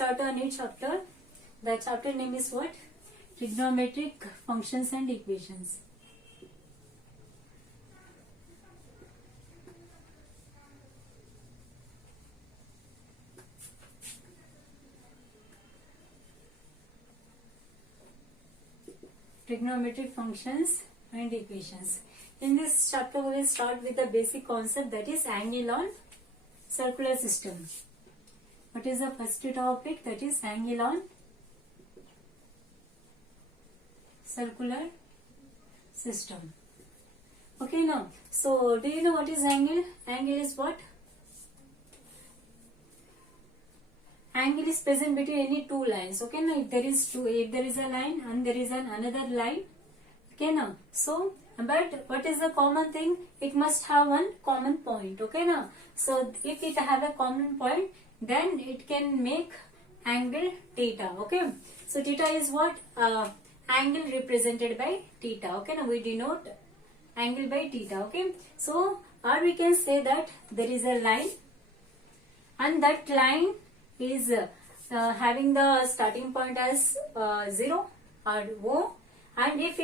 start a new chapter. The chapter name is what? Trigonometric functions and equations. Trigonometric functions and equations. In this chapter, we will start with the basic concept, that is angle on circular system. What is the first topic? That is angle on circular system. Okay, now, so do you know what is angle? Angle is what? Angle is present between any two lines. Okay, now if there is a line and there is another line. Okay, now, so but what is the common thing? It must have one common point. Okay, now, so if it have a common point, then it can make angle theta. Okay, so theta is what? Angle represented by theta. Okay, now we denote angle by theta. Okay, so or we can say that there is a line and that line is having the starting point as 0 or O, and if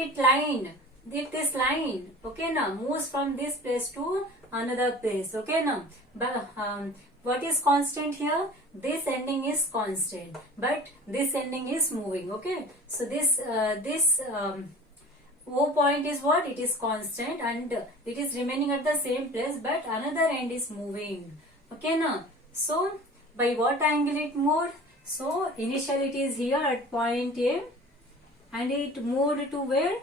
this line, okay, now moves from this place to another place. Okay, now, but what is constant here? This ending is constant, but this ending is moving. Okay, so this O point is what? It is constant and it is remaining at the same place, but another end is moving. Okay, now, so by what angle it moved? So initially it is here at point A and it moved to where?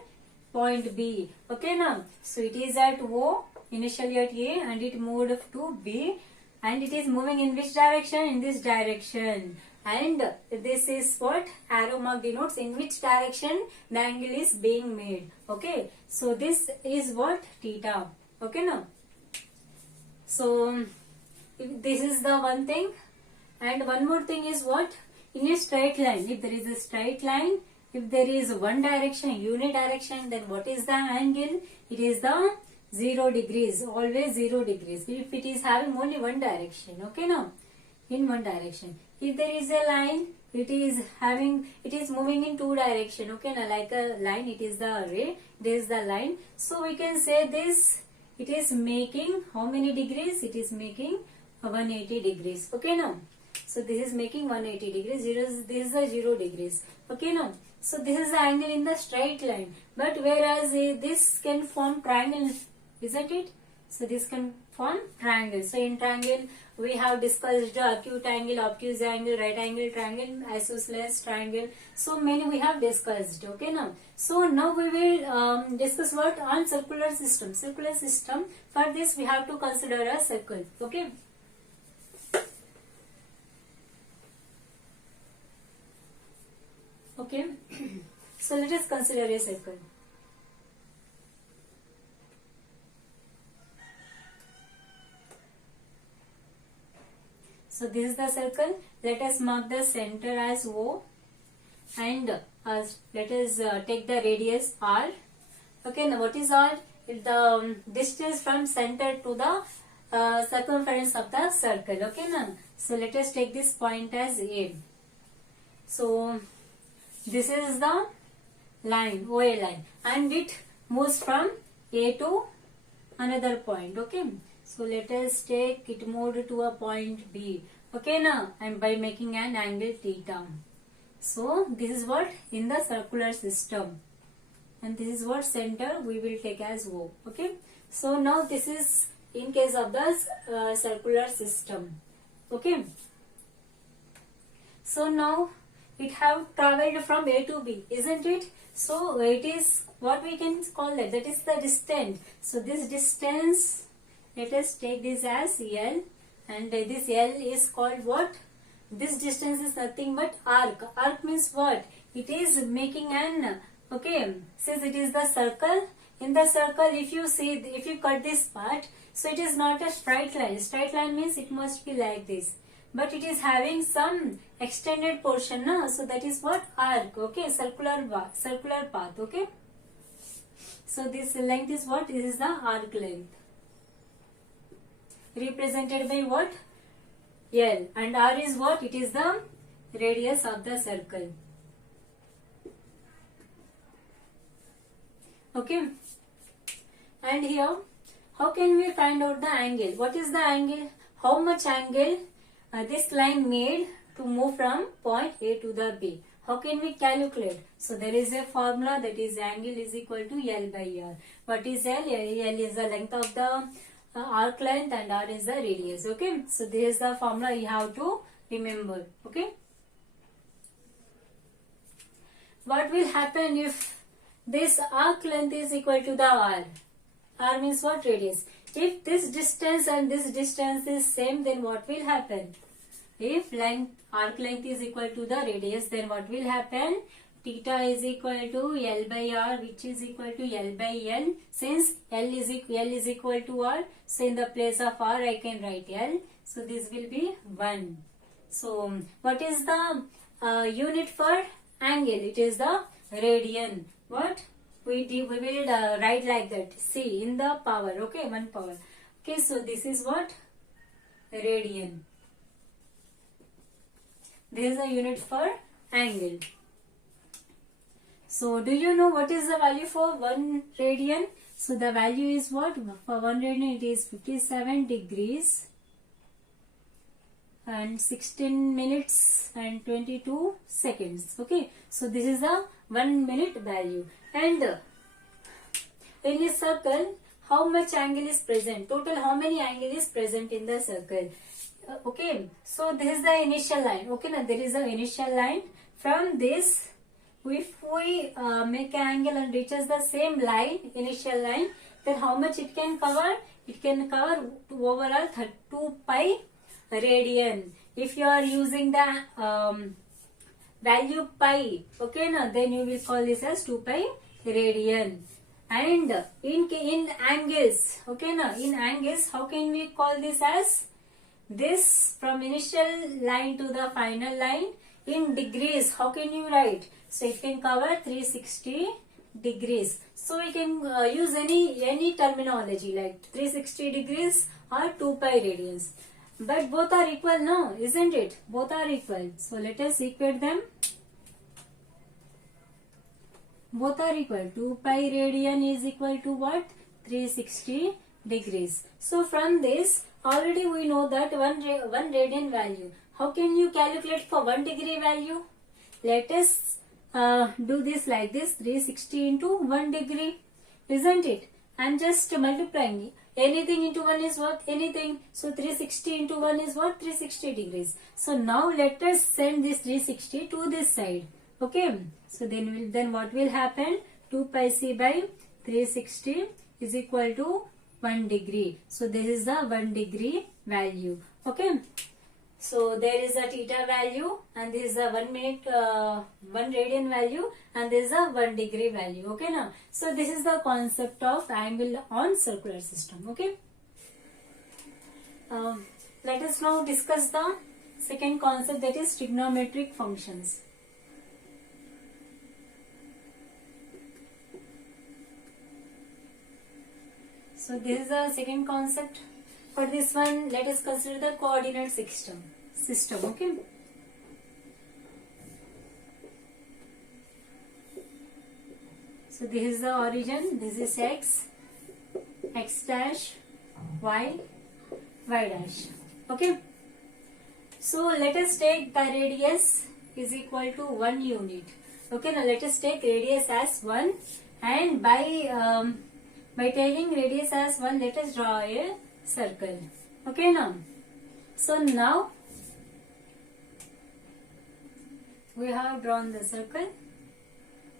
Point B. Okay, now, so it is at O, initially at A, and it moved to B, and it is moving in which direction? In this direction. And this is what arrow mark denotes in which direction the angle is being made. Okay, so this is what? Theta. Okay, now, so this is the one thing. And one more thing is what? In a straight line, if there is a straight line, if there is one direction, unidirection, then what is the angle? It is the 0 degrees, always 0 degrees. If it is having only one direction, okay, now, in one direction. If there is a line, it is moving in two direction, okay, now, like a line, it is the ray, there is the line. So we can say this, it is making how many degrees? It is making 180 degrees, okay, now. So this is making 180 degrees, this is the 0 degrees. Okay, now, so this is the angle in the straight line. But whereas this can form triangle, isn't it? So this can form triangle. So in triangle, we have discussed acute angle, obtuse angle, right angle triangle, isosceles triangle. So many we have discussed. Okay, now. So now we will discuss what? On circular system. Circular system. For this we have to consider a circle. Okay. Okay, so let us consider a circle. So this is the circle. Let us mark the center as O and let us take the radius R. Okay, now what is R? It's the distance from center to the circumference of the circle. Okay, now, so let us take this point as A. So this is the line, OA line, and it moves from A to another point. Okay, so let us take it moved to a point B. Okay, now, and by making an angle theta. So this is what in the circular system, and this is what center we will take as O. Okay, so now this is in case of the circular system. Okay, so now it have traveled from A to B, isn't it? So it is what we can call that is the distance. So this distance, let us take this as L, and this L is called what? This distance is nothing but arc. Arc means what? It is making an, okay, since it is the circle, in the circle if you cut this part, so it is not a straight line. Straight line means it must be like this, but it is having some extended portion, no? So that is what? Arc. Okay, circular path. Okay, so this length is what? This is the arc length, represented by what? L, and R is what? It is the radius of the circle. Okay, and here how can we find out the angle? What is the angle? How much angle this line made to move from point A to the B? How can we calculate? So there is a formula, that is angle is equal to L by R. What is L? L is the length of the arc length and R is the radius. Okay, so this is the formula you have to remember. Okay, what will happen if this arc length is equal to the R? R means what? Radius. If this distance and this distance is same, then what will happen? If arc length is equal to the radius, then what will happen? Theta is equal to L by R, which is equal to L by L. Since L is equal to R, so in the place of R I can write L. So this will be 1. So what is the unit for angle? It is the radian. What? We will write like that. See, in the power. Okay, 1 power. Okay, so this is what? Radian. This is the unit for angle. So do you know what is the value for 1 radian? So the value is what? For 1 radian it is 57 degrees and 16 minutes and 22 seconds. Okay, so this is the 1 minute value. And in a circle, how much angle is present? Total how many angle is present in the circle? Okay, so this is the initial line. Okay, now there is an initial line. From this, if we make an angle and reaches the same line, initial line, then how much it can cover? It can cover overall 2 pi radian. If you are using the value pi, okay, now then you will call this as 2 pi radian. And in angles, okay, now in angles, how can we call this as? This from initial line to the final line. In degrees, how can you write? So it can cover 360 degrees. So we can use any terminology like 360 degrees or 2 pi radians. But both are equal, no? Isn't it? Both are equal. So let us equate them. Both are equal. 2 pi radian is equal to what? 360 degrees. So from this, already we know that 1 radian value. How can you calculate for 1 degree value? Let us do this like this. 360 into 1 degree. Isn't it? I am just multiplying. Anything into 1 is what? Anything. So 360 into 1 is what? 360 degrees. So now let us send this 360 to this side. Okay. So then what will happen? 2 pi c by 360 is equal to 1 degree. So this is the 1 degree value. Okay. So there is a theta value and this is a 1 minute, 1 radian value and this is a 1 degree value. Okay now. So this is the concept of angle on circular system. Okay. Let us now discuss the second concept, that is trigonometric functions. So this is the second concept. For this one, let us consider the coordinate system. Okay. So this is the origin. This is x dash, y dash. Okay. So let us take the radius is equal to 1 unit. Okay. Now let us take radius as 1, and by taking radius as 1, let us draw a circle. Okay now. So now we have drawn the circle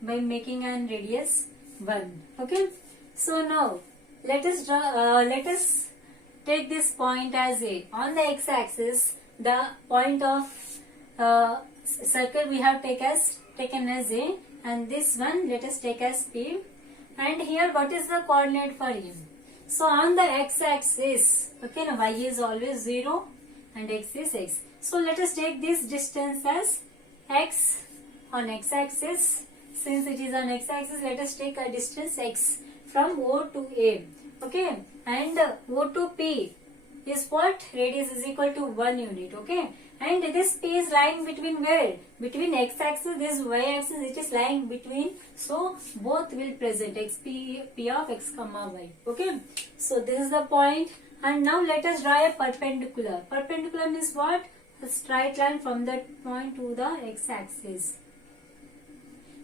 by making an radius 1. Okay. So now let us draw. Let us take this point as A. On the x-axis, the point of circle we have taken as A, and this one let us take as P. And here, what is the coordinate for him? So on the x-axis, okay, now y is always 0 and x is x. So let us take this distance as x on x-axis. Since it is on x-axis, let us take a distance x from O to A. Okay, and O to P. is what? Radius is equal to 1 unit. Okay. And this P is lying between where? Between x-axis, this y-axis, it is lying between. So both will present P of x comma y. Okay. So this is the point. And now let us draw a perpendicular. Perpendicular means what? A straight line from that point to the x-axis.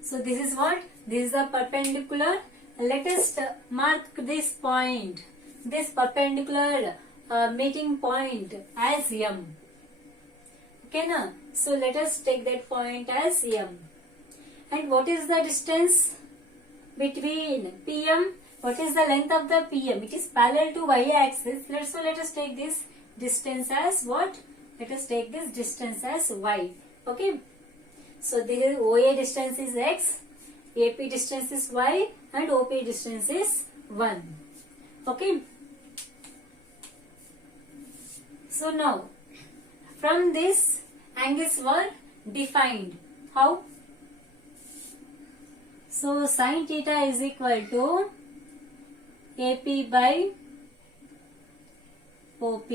So this is what? This is the perpendicular. Let us mark this point, this perpendicular meeting point as M. Okay, na? So let us take that point as M. And what is the distance between PM? What is the length of the PM? It is parallel to y-axis. So let us take this distance as what? Let us take this distance as y. Okay. So this is OA distance is x, AP distance is y, and OP distance is 1. Okay. So now, from this, angles were defined. How? So sin theta is equal to AP by OP.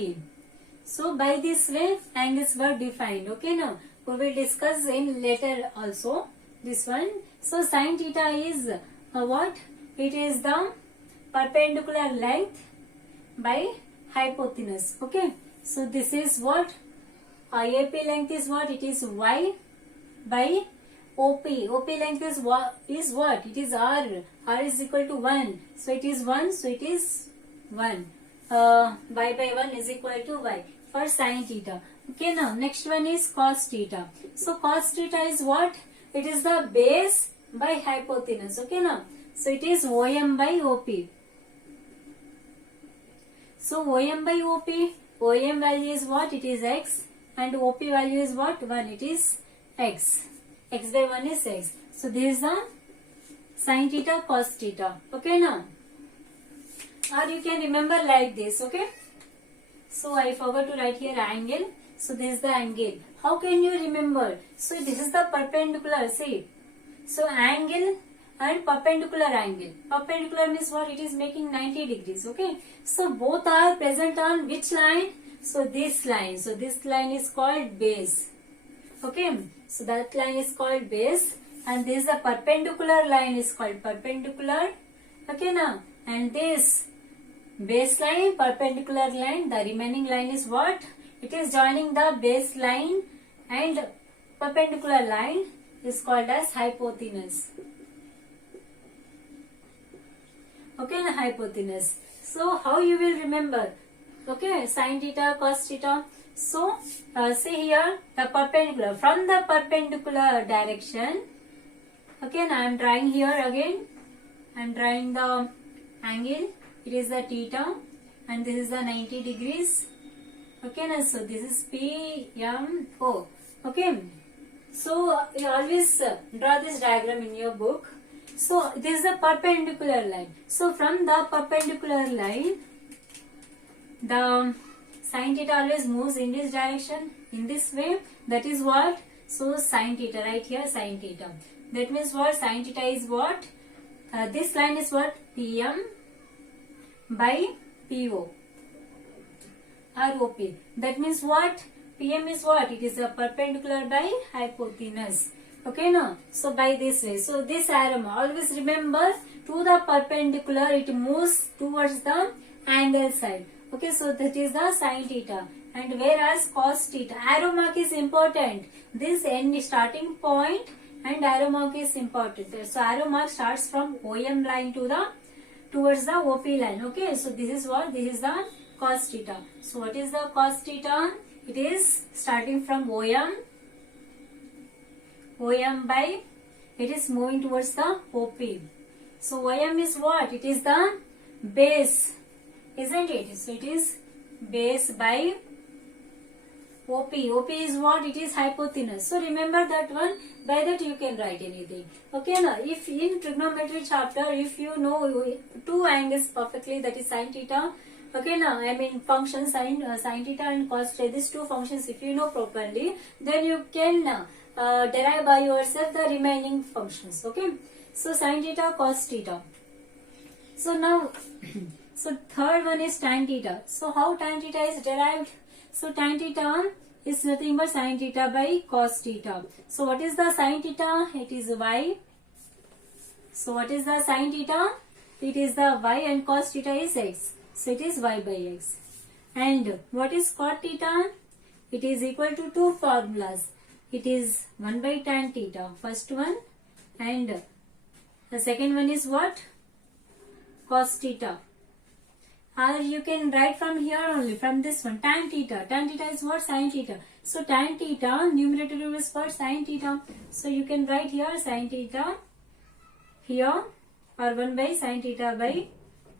So by this way, angles were defined. Okay, now we will discuss in later also this one. So sin theta is what? It is the perpendicular length by hypotenuse. Okay. So this is what? AP length is what? It is y by OP. OP length is what? It is r. R is equal to 1. So it is 1. So it is 1. Y by 1 is equal to y for sin theta. Okay, now next one is cos theta. So cos theta is what? It is the base by hypotenuse. Okay, now. So it is OM by OP. So OM by OP, OM value is what? It is x. And OP value is what? 1. It is x. X by 1 is x. So this is the sin theta, cos theta. Okay, now. Or you can remember like this. Okay. So I forgot to write here angle. So this is the angle. How can you remember? So this is the perpendicular. See. So angle and perpendicular angle. Perpendicular means what? It is making 90 degrees. Okay. So both are present on which line? So this line. So this line is called base. Okay. So that line is called base. And this the perpendicular line is called perpendicular. Okay, now. And this baseline, perpendicular line, the remaining line is what? It is joining the baseline and perpendicular line is called as hypotenuse. Okay, the hypotenuse. So how you will remember? Okay, sin theta, cos theta. So see here the perpendicular, from the perpendicular direction. Okay, now I am drawing here again. I am drawing the angle. It is the theta and this is the 90 degrees. Okay, now so this is PMO. Okay, so you always draw this diagram in your book. So this is the perpendicular line. So from the perpendicular line, the sin theta always moves in this direction, in this way. That is what? So sin theta, right here sin theta. That means what? Sin theta is what? This line is what? PM by PO or OP. That means what? PM is what? It is a perpendicular by hypotenuse. Okay, no? So by this way. So this arrow, always remember, to the perpendicular it moves towards the angle side. Okay, so that is the sin theta. And whereas cos theta, arrow mark is important. This end starting point and arrow mark is important. So arrow mark starts from OM line to the towards the OP line. Okay, so this is what? This is the cos theta. So what is the cos theta? It is starting from OM by, it is moving towards the OP. So OM is what? It is the base, isn't it? So it is base by OP. OP is what? It is hypotenuse. So remember that one. By that you can write anything. Okay, now if in trigonometry chapter, if you know two angles perfectly, that is sin theta. Okay, now I mean functions sin theta and cos theta. These two functions, if you know properly, then you can derive by yourself the remaining functions. Okay, so sin theta, cos theta. So now So third one is tan theta. So how tan theta is derived? So tan theta is nothing but sin theta by cos theta. So what is the sin theta? It is y. So what is the sin theta? It is the y, and cos theta is x. So it is y by x. And what is cot theta? It is equal to two formulas. It is 1 by tan theta, first one, and the second one is what? Cos theta. Or you can write from here only, from this one, tan theta. Tan theta is what? Sin theta. So tan theta, numerator is what? Sin theta. So you can write here sin theta here, or 1 by sin theta by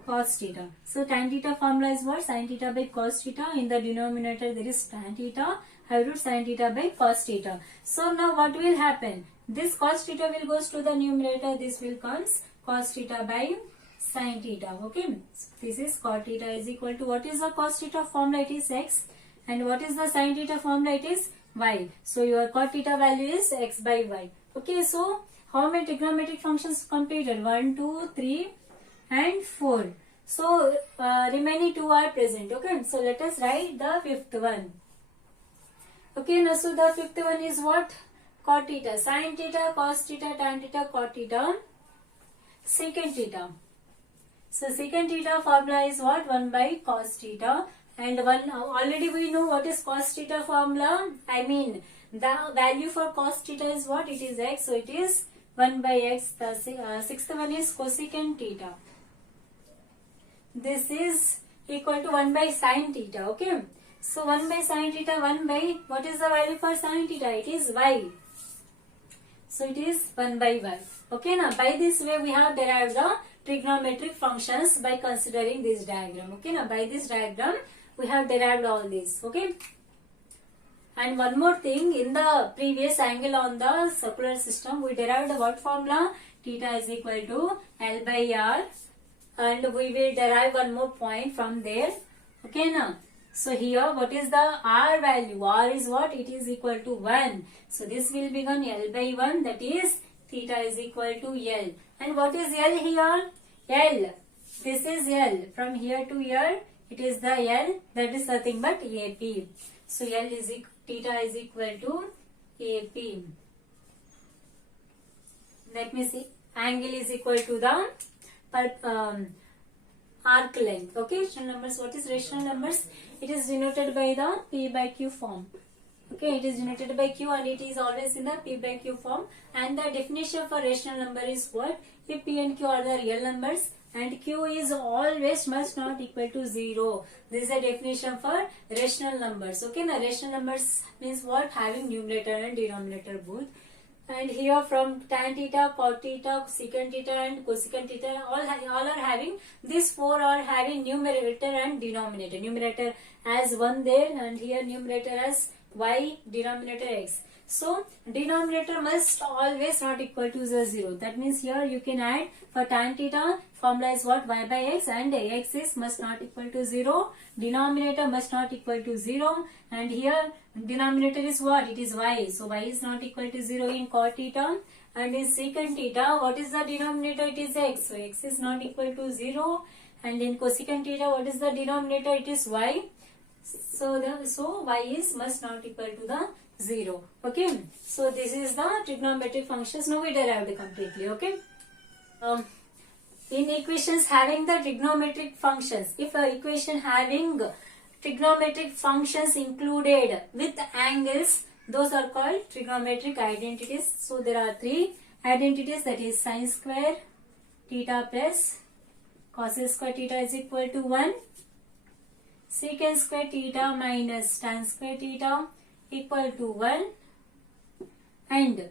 cos theta. So tan theta formula is what? Sin theta by cos theta. In the denominator there is tan theta. I root sin theta by cos theta. So now what will happen? This cos theta will goes to the numerator. This will comes cos theta by sin theta. Okay. So this is cot theta is equal to, what is the cos theta formula? It is x. And what is the sin theta formula? It is y. So your cot theta value is x by y. Okay. So how many trigonometric functions completed? 1, 2, 3 and 4. So remaining 2 are present. Okay. So let us write the fifth one. Okay. Now so the fifth one is what? Cot theta, sin theta, cos theta, tan theta, cot theta, secant theta. So secant theta formula is what? 1 by cos theta. And one already we know what is cos theta formula. I mean the value for cos theta is what? It is x. So it is 1 by x. The sixth one is cosecant theta. This is equal to 1 by sin theta. Okay. So 1 by sin theta, 1 by, what is the value for sin theta? It is y. So it is 1 by y. Okay. Now by this way we have derived the trigonometric functions by considering this diagram. Okay. Now by this diagram we have derived all this. Okay. And one more thing, in the previous angle on the circular system we derived what formula? Theta is equal to L by R. And we will derive one more point from there. Okay now. So here what is the R value? R is what? It is equal to 1. So this will become L by 1, that is theta is equal to L. And what is L here? L. This is L. From here to here it is the L, that is nothing but AP. So L is theta is equal to AP. Let me see. Angle is equal to the arc length. Okay, rational numbers. What is rational numbers? It is denoted by the P by Q form. Okay, it is denoted by Q and it is always in the P by Q form. And the definition for rational number is what? If P and Q are the real numbers and Q is always must not equal to 0. This is a definition for rational numbers. Okay, now rational numbers means what? Having numerator and denominator both. And here from tan theta, cot theta, secant theta and cosecant theta, all are having, these four are having numerator and denominator. Numerator as 1 there and here numerator as y, denominator x. So denominator must always not equal to 0. That means here you can add for tan theta formula is what? Y by x, and x is must not equal to 0. Denominator must not equal to 0. And here denominator is what? It is y. So y is not equal to 0 in cot theta. And in secant theta, what is the denominator? It is x. So x is not equal to 0. And in cosecant theta, what is the denominator? It is y. So y is must not equal to the 0. Okay. So this is the trigonometric functions. Now we derived completely. Okay. In equations having the trigonometric functions, if a equation having trigonometric functions included with angles, those are called trigonometric identities. So there are 3 identities, that is sin square theta plus cos square theta is equal to 1, secant square theta minus tan square theta equal to 1, and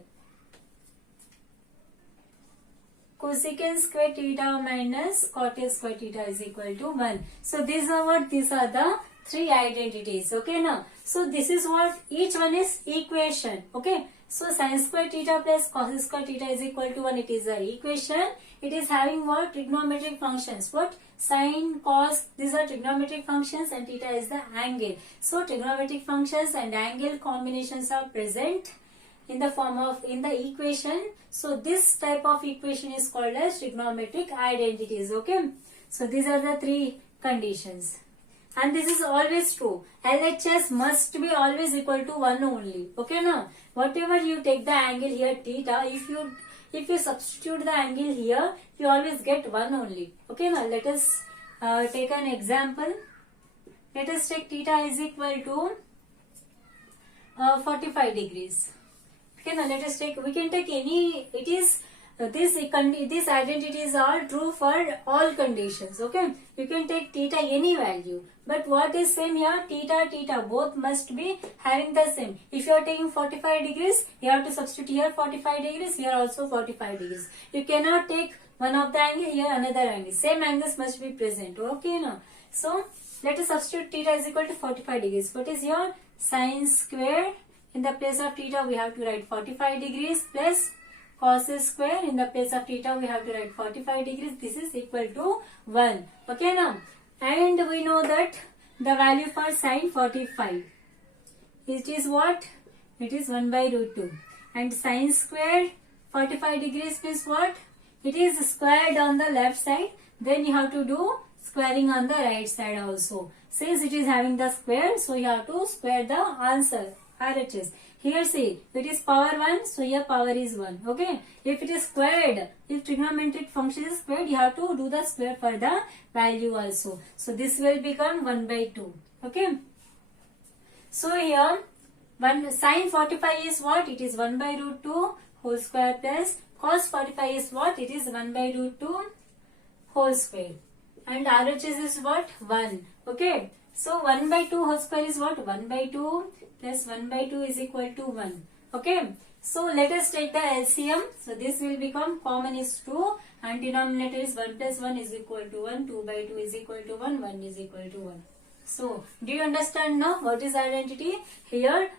cosecant square theta minus cot square theta is equal to 1. So these are what? These are the 3 identities. Okay now. So this is what? Each one is equation. Okay. So sin square theta plus cos square theta is equal to 1. It is a equation. It is having what? Trigonometric functions. What? Sin, cos, these are trigonometric functions and theta is the angle. So trigonometric functions and angle combinations are present. in the form of in the equation. So this type of equation is called as trigonometric identities. Okay, so these are the three conditions, and this is always true. LHS must be always equal to 1 only. Okay, now whatever you take the angle here theta, if you substitute the angle here, you always get 1 only. Okay, now let us take an example. Let us take theta is equal to 45 degrees. Okay, now let us take, we can take any, it is these identities are true for all conditions. Okay, you can take theta any value, but what is same here, theta both must be having the same. If you are taking 45 degrees, you have to substitute here 45 degrees, here also 45 degrees. You cannot take one of the angle, here another angle, same angles must be present. Okay, now so let us substitute theta is equal to 45 degrees. What is here, sine square, in the place of theta we have to write 45 degrees plus cos square, in the place of theta we have to write 45 degrees. This is equal to 1. Okay, now, and we know that the value for sine 45, it is what, it is 1 by root 2, and sine square 45 degrees means what, it is squared on the left side, then you have to do squaring on the right side also. Since it is having the square, so you have to square the answer, RHS. Here see, it is power 1, so here power is 1. Okay, if it is squared, if trigonometric function is squared, you have to do the square for the value also. So this will become 1 by 2. Okay, so here sine 45 is what, it is 1 by root 2 whole square plus cos 45 is what, it is 1 by root 2 whole square, and RHS is what, 1. Okay, so 1 by 2 whole square is what, 1 by 2 plus 1 by 2 is equal to 1. Okay, so let us take the LCM. So this will become, common is 2 and denominator is 1 plus 1 is equal to 1, 2 by 2 is equal to 1, 1 is equal to 1. So do you understand now what is identity here?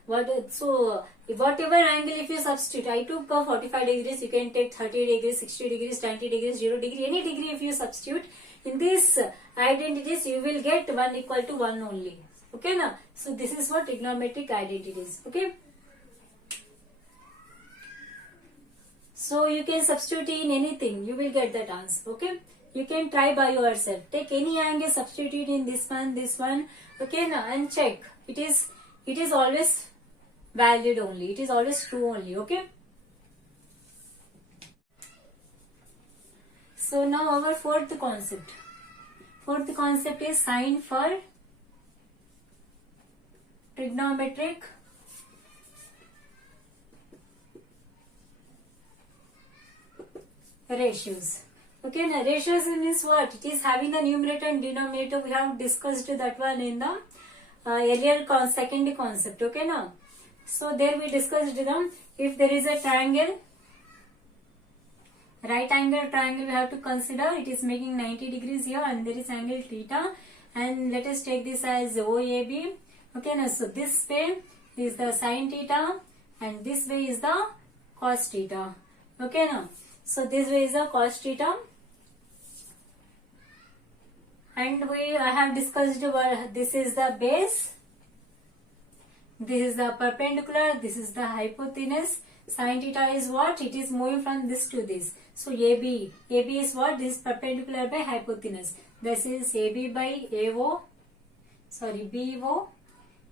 So whatever angle if you substitute, I took 45 degrees, you can take 30 degrees, 60 degrees, 90 degrees, 0 degree, any degree if you substitute in these identities, you will get 1 equal to 1 only. Okay, now, so this is what trigonometric identities. Okay, so you can substitute in anything, you will get that answer. Okay, you can try by yourself, take any angle, substitute in this one. Okay, now, and check, it is always valid only, it is always true only. Okay, so now our fourth concept is sign for trigonometric ratios. Okay, now ratios means what? It is having a numerator and denominator. We have discussed that one in the earlier second concept. Okay, now, so there we discussed them. If there is a triangle, right angle triangle, we have to consider it is making 90 degrees here, and there is angle theta, and let us take this as OAB. Okay, now, so this way is the sine theta and this way is the cos theta. Okay, now, so this way is the cos theta, and I have discussed this is the base, this is the perpendicular, this is the hypotenuse. Sine theta is what? It is moving from this to this. So AB is what? This is perpendicular by hypotenuse. This is AB by BO.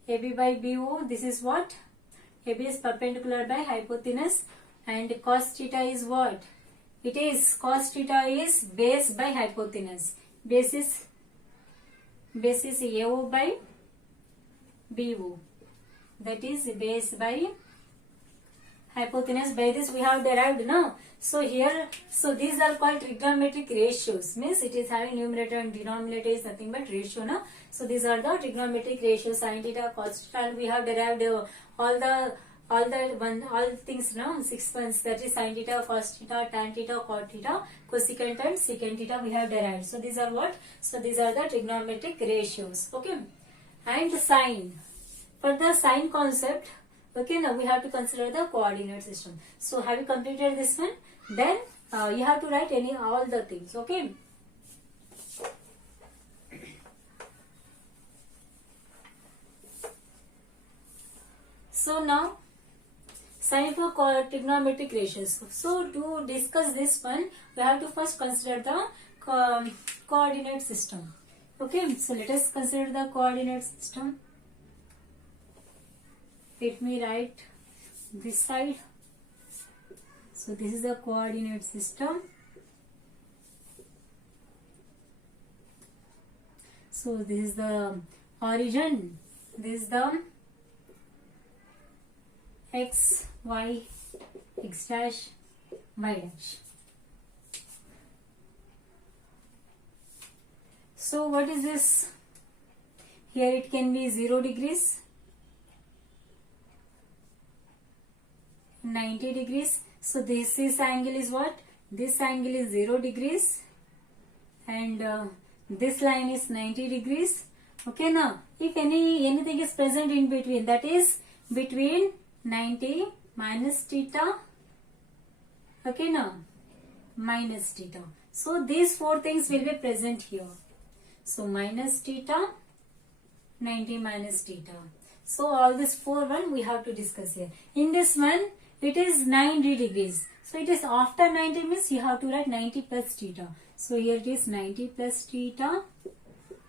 AB by BO, this is what? AB is perpendicular by hypotenuse, and cos theta is what? It is, cos theta is base by hypotenuse. Base is AO by BO. That is base by hypotenuse. By this we have derived now. So here, so these are called trigonometric ratios. Means it is having numerator and denominator is nothing but ratio now. So these are the trigonometric ratios, sine theta, cos theta. We have derived all things now, 6 ones, that is sine theta, cos theta, tan theta, cot theta, cosecant and secant theta we have derived. So these are what? So these are the trigonometric ratios. Okay, and sine. For the sine concept, okay, now we have to consider the coordinate system. So have you completed this one? Then you have to write all the things. Okay. So now sign for trigonometric ratios. So to discuss this one, we have to first consider the coordinate system. Okay, so let us consider the coordinate system. Let me write this side. So this is the coordinate system. So this is the origin. This is the x, y, x dash, y dash. So what is this? Here it can be 0 degrees, 90 degrees. So this angle is what? This angle is 0 degrees and this line is 90 degrees. Okay, now if anything is present in between, that is between 90 minus theta. Okay, now minus theta. So these four things will be present here. So minus theta, 90 minus theta. So all this four one we have to discuss here. In this one, it is 90 degrees. So it is after 90 means you have to write 90 plus theta. So here it is 90 plus theta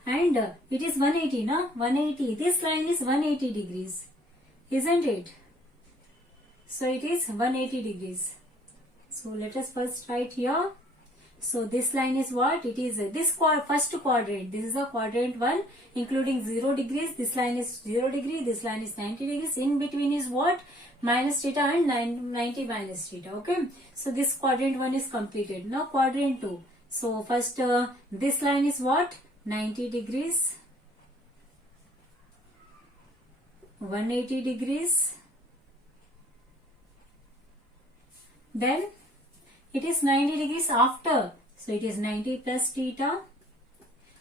and it is 180, na? 180. This line is 180 degrees. Isn't it? So it is 180 degrees. So let us first write here. So this line is what? It is this first quadrant. This is the quadrant 1 including 0 degrees. This line is 0 degree. This line is 90 degrees. In between is what? Minus theta and 90 minus theta. Okay. So this quadrant 1 is completed. Now quadrant 2. So first this line is what? 90 degrees. 180 degrees. Then it is 90 degrees after. So it is 90 plus theta.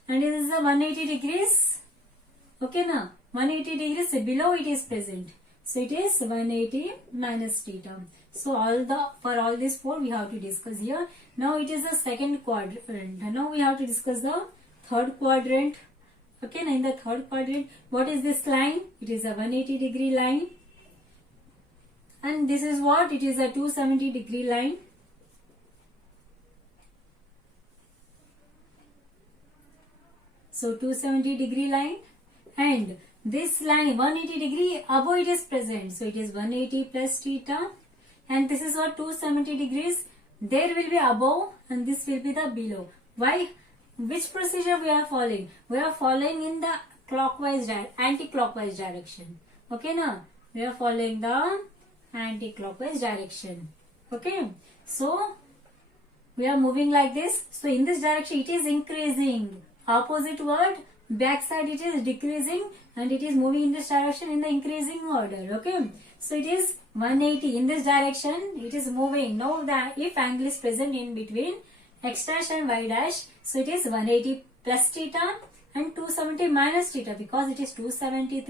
And it is the 180 degrees. Okay, now 180 degrees below it is present. So it is 180 minus theta. So for all these four we have to discuss here. Now it is the second quadrant. Now we have to discuss the third quadrant. Okay, now in the third quadrant, what is this line? It is a 180 degree line. And this is what? It is a 270 degree line. So 270 degree line and this line 180 degree above it is present. So it is 180 plus theta and this is what? 270 degrees. There will be above and this will be the below. Why? Which procedure we are following? We are following in the clockwise, anti-clockwise direction. Okay, now we are following the anti-clockwise direction. Okay, so we are moving like this. So in this direction it is increasing. Opposite word, back side it is decreasing and it is moving in this direction in the increasing order. Okay, so it is 180 in this direction. It is moving. Now that if angle is present in between x dash and y dash, so it is 180 plus theta and 270 minus theta because it is 270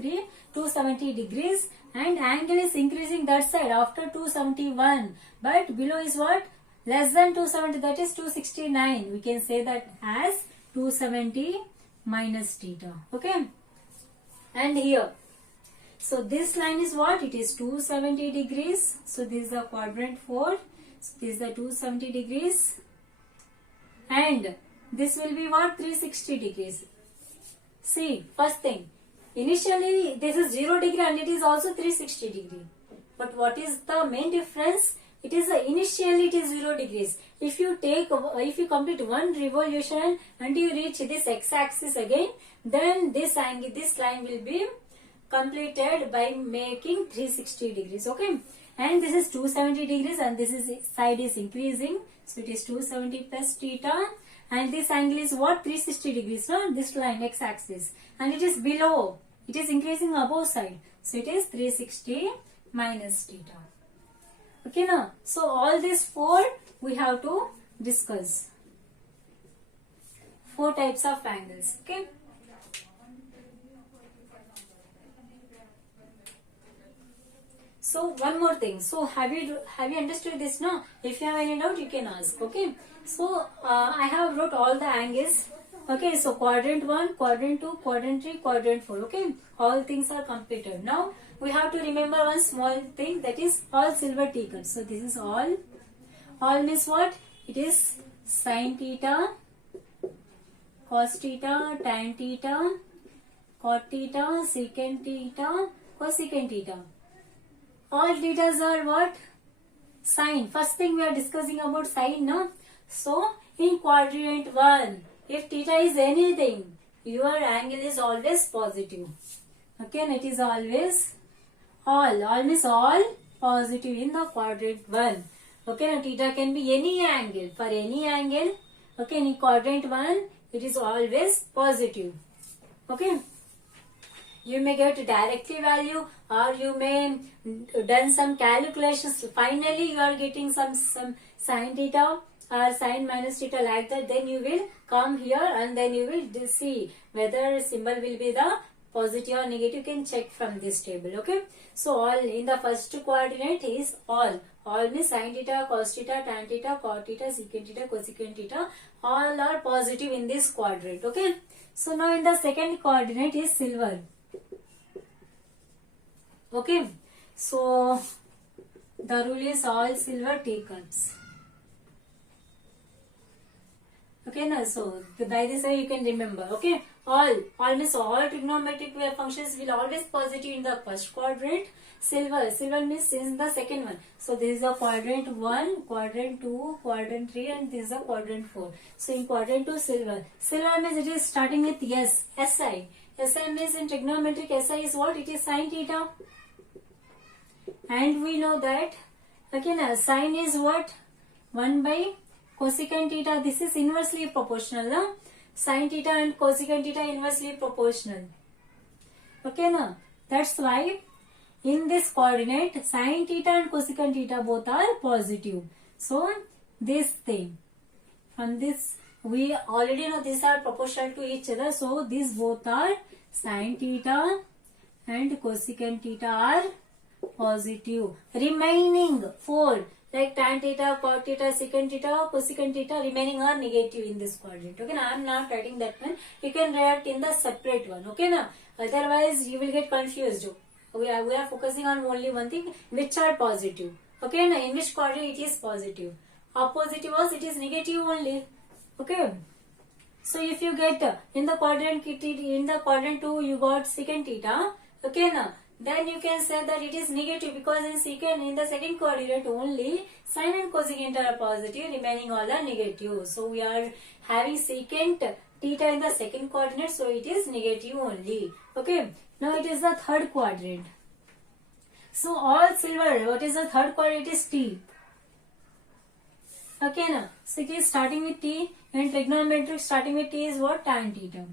degrees and angle is increasing that side after 271. But below is what? Less than 270, that is 269. We can say that as 270 minus theta. Okay, and here, so this line is what? It is 270 degrees. So this is the quadrant 4. So this is the 270 degrees and this will be what? 360 degrees. See, first thing, initially this is 0 degree and it is also 360 degree. But what is the main difference? It is initially it is 0 degrees. If you complete one revolution and you reach this x-axis again, then this angle, this line will be completed by making 360 degrees. Okay, and this is 270 degrees and this side is increasing. So it is 270 plus theta and this angle is what? 360 degrees. No, this line x-axis and it is below. It is increasing above side. So it is 360 minus theta. Okay, now, so all these four we have to discuss. Four types of angles. Okay. So one more thing. So have you understood this now? If you have any doubt, you can ask. Okay. So I have wrote all the angles. Okay, so quadrant 1, quadrant 2, quadrant 3, quadrant 4. Okay, all things are completed. Now we have to remember one small thing, that is all silver T cuts. So this is all. All means what? It is sin theta, cos theta, tan theta, cot theta, secant theta, cosecant theta. All thetas are what? Sine. First thing we are discussing about sine, no? So in quadrant 1, if theta is anything, your angle is always positive. Okay, and it is always all means all positive in the quadrant 1. Okay, now theta can be any angle. For any angle, okay, in quadrant 1, it is always positive. Okay, you may get directly value, or you may done some calculations. Finally, you are getting some sin theta or sin minus theta like that. Then you will come here and then you will see whether symbol will be the positive or negative. You can check from this table. Okay, so all in the first coordinate is all. All means sin theta, cos theta, tan theta, cot theta, secant theta, cosecant theta. All are positive in this quadrant. Okay, so now in the second coordinate is silver. Okay, so the rule is all silver T cuts. Okay, now so by this way you can remember. Okay, all means all trigonometric wave functions will always positive in the first quadrant. Silver means in the second one. So this is a quadrant 1, quadrant 2, quadrant 3, and this is a quadrant 4. So in quadrant 2, silver means it is starting with SI. SI means in trigonometric SI is what? It is sin theta. And we know that, okay, now sine is what? 1 by cosecant theta. This is inversely proportional. No? Sin theta and cosecant theta inversely proportional. Okay, now that's why in this coordinate, sin theta and cosecant theta both are positive. So this thing, from this we already know these are proportional to each other. So these both are sin theta and cosecant theta are positive. Remaining 4 like tan theta, cot theta, secant theta, cosecant theta remaining are negative in this quadrant. Okay, now I am not writing that one. You can write in the separate one. Okay, now otherwise you will get confused. We are focusing on only one thing, which are positive. Okay, now in which quadrant it is positive. Opposite was it is negative only. Okay. So if you get in the quadrant 2 you got secant theta. Okay, now then you can say that it is negative because in the second coordinate only sin and cosecant are positive, remaining all are negative. So we are having secant theta in the second coordinate, so it is negative only. Okay, now it is the third quadrant. So all silver, what is the third quadrant? It is T. Okay, now so it is starting with T, and trigonometric starting with T is what? Tan theta.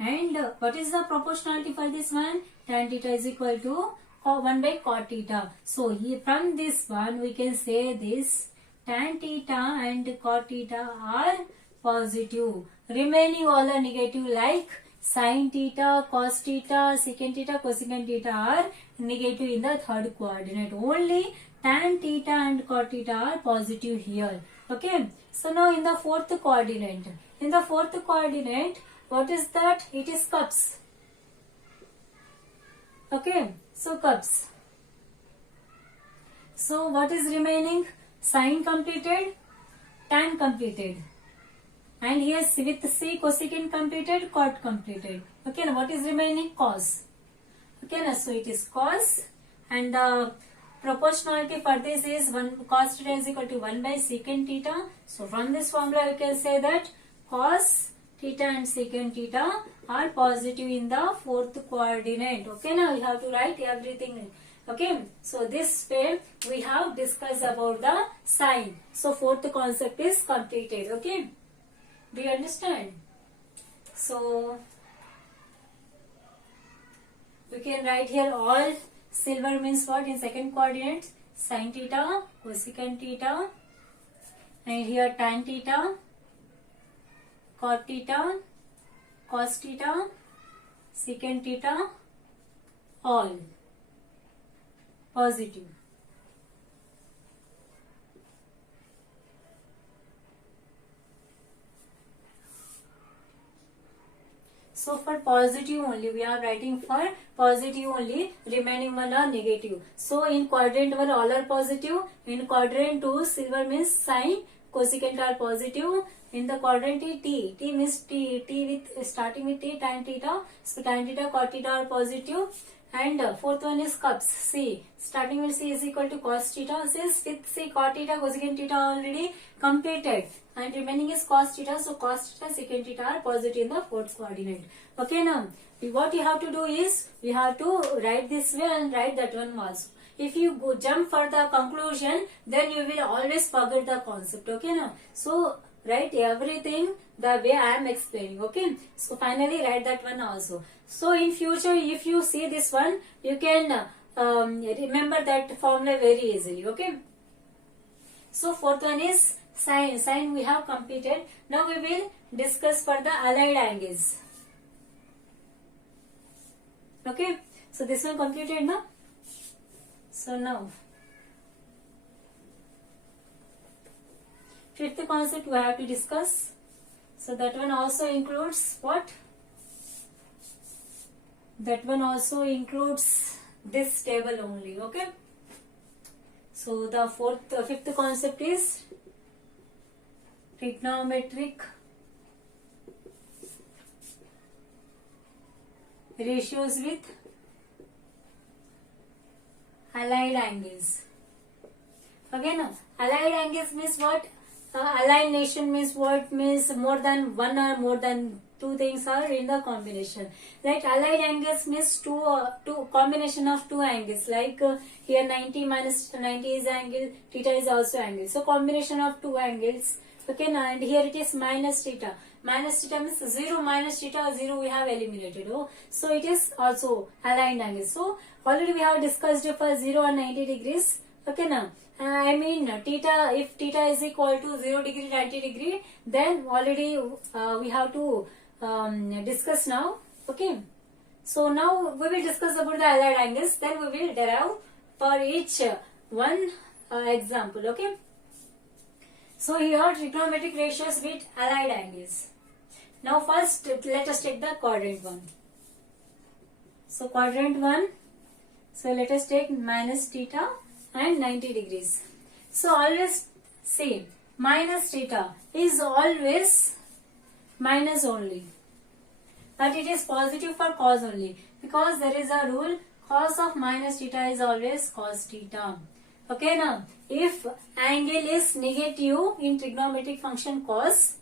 And what is the proportionality for this one? Tan theta is equal to 1 by cot theta. So here from this one we can say this tan theta and cot theta are positive. Remaining all are negative like sin theta, cos theta, secant theta, cosecant theta are negative in the third coordinate. Only tan theta and cot theta are positive here. Okay. So now in the fourth coordinate. In the fourth coordinate, what is that? It is cups. Okay, so cups. So what is remaining? Sine completed, tan completed. And here with C cosecant completed, cot completed. Okay, now what is remaining? Cos. Okay, now so it is cos, and the proportionality for this is 1 cos theta is equal to 1 by secant theta. So from this formula we can say that cos theta and secant theta are positive in the fourth coordinate. Okay, now you have to write everything. Okay, so this way we have discussed about the sign. So fourth concept is completed. Okay, do you understand? So we can write here all silver means what in second coordinate? Sin theta, cosecant theta, and here tan theta, cot theta, cos theta, secant theta, all positive. So for positive only, we are writing for positive only, remaining one are negative. So in quadrant 1 all are positive, in quadrant 2 silver means sine, cosecant are positive. In the quadrant T means T with starting with T, tan theta, so tan theta, cot theta are positive. And fourth one is cups, C, starting with C is equal to cos theta, since with C cot theta, cosecant theta already completed, and remaining is cos theta, so cos theta, secant theta are positive in the fourth coordinate. Okay, now what you have to do is, we have to write this way and write that one also. If you go jump for the conclusion, then you will always forget the concept. Okay, now, so write everything the way I am explaining. Okay, so finally write that one also. So in future, if you see this one, you can remember that formula very easily. Okay, so fourth one is sine. Sine we have completed. Now we will discuss for the allied angles. Okay, so this one completed now. So now fifth concept we have to discuss. So that one also includes what? That one also includes this table only. Okay. So the fifth concept is trigonometric ratios with allied angles. Again, allied angles means what? Alienation means what? Means more than one or more than two things are in the combination. Like allied angles means two combination of two angles. Like here 90 minus 90 is angle, theta is also angle. So combination of two angles. Okay, now and here it is minus theta. Minus theta means 0 minus theta, 0 we have eliminated. Oh, so it is also aligned angle. So already we have discussed for 0 and 90 degrees. Okay, now I mean theta, if theta is equal to 0 degree 90 degree, then already we have to discuss now. Okay, so now we will discuss about the allied angles, then we will derive for each one example. Okay, so here are trigonometric ratios with allied angles. Now first let us take the quadrant 1. So quadrant 1, so let us take minus theta and 90 degrees. So always see, minus theta is always minus only, but it is positive for cos only, because there is a rule, cos of minus theta is always cos theta. Okay, now if angle is negative in trigonometric function cos,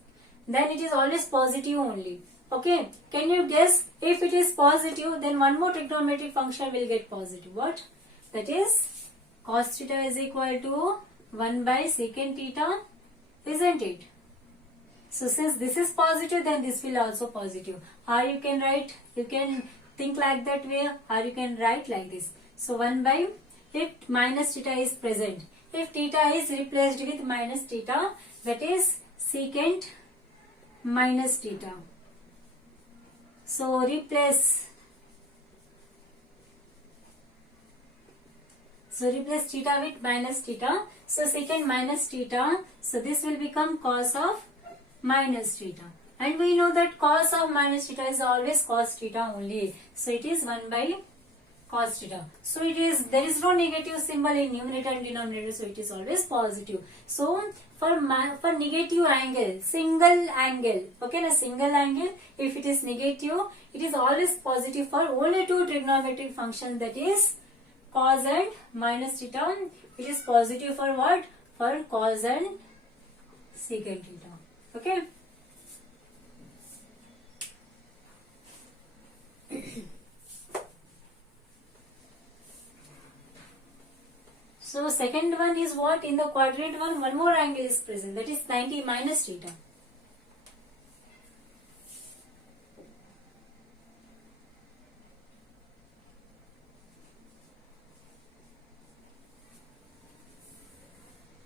then it is always positive only. Okay, can you guess? If it is positive, then one more trigonometric function will get positive. What? That is cos theta is equal to 1 by secant theta, isn't it? So since this is positive, then this will also positive. Or you can write, you can think like that way, or you can write like this. So 1 by, if minus theta is present, if theta is replaced with minus theta, that is secant minus theta. So replace theta with minus theta. So secant minus theta. So this will become cos of minus theta. And we know that cos of minus theta is always cos theta only. So it is 1 by cos theta. So it is, there is no negative symbol in numerator and denominator. So it is always positive. So for negative angle, single angle, okay, a single angle, if it is negative, it is always positive for only two trigonometric functions, that is cos and minus theta. It is positive for what? For cos and secant theta. Okay. So second one is what? In the quadrant 1, one more angle is present, that is 90 minus theta.